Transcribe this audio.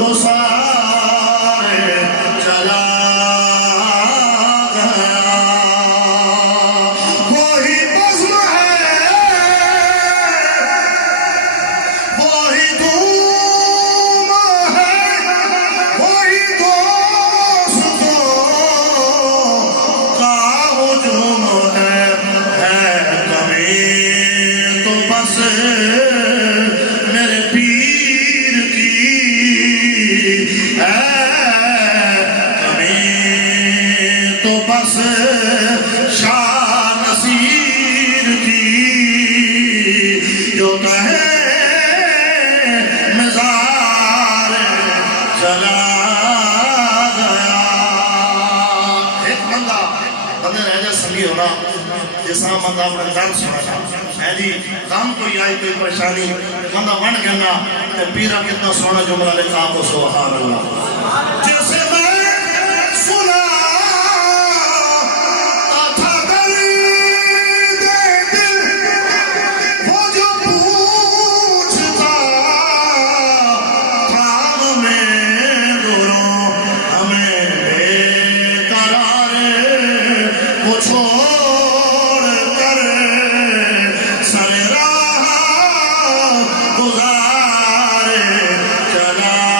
گسارے چلا گیا وہی بزم ہے وہی دھوم ہے وہی دوستوں کا ہجوم ہے کمی تو بس میرے پیر کی ہے کمی تو بس شاہ نصیر کی جو کہے مزار چلا گیا ایک بندہ رہجہ سنگی ہونا جس طرح بندہ اپنے درد سنا تھا ہے جی غم کوئی آئی کوئی پریشانی بندہ بن گیا کہ پیرا کتنا سونا جملہ لکھا آپ کو سبحان اللہ جسے میں سنا تھا درد دل وہ جو پوچھتا تھا ہمیں دوروں ہمیں بے قرار وہ چھوڑ کر سر راہ گزارے چلا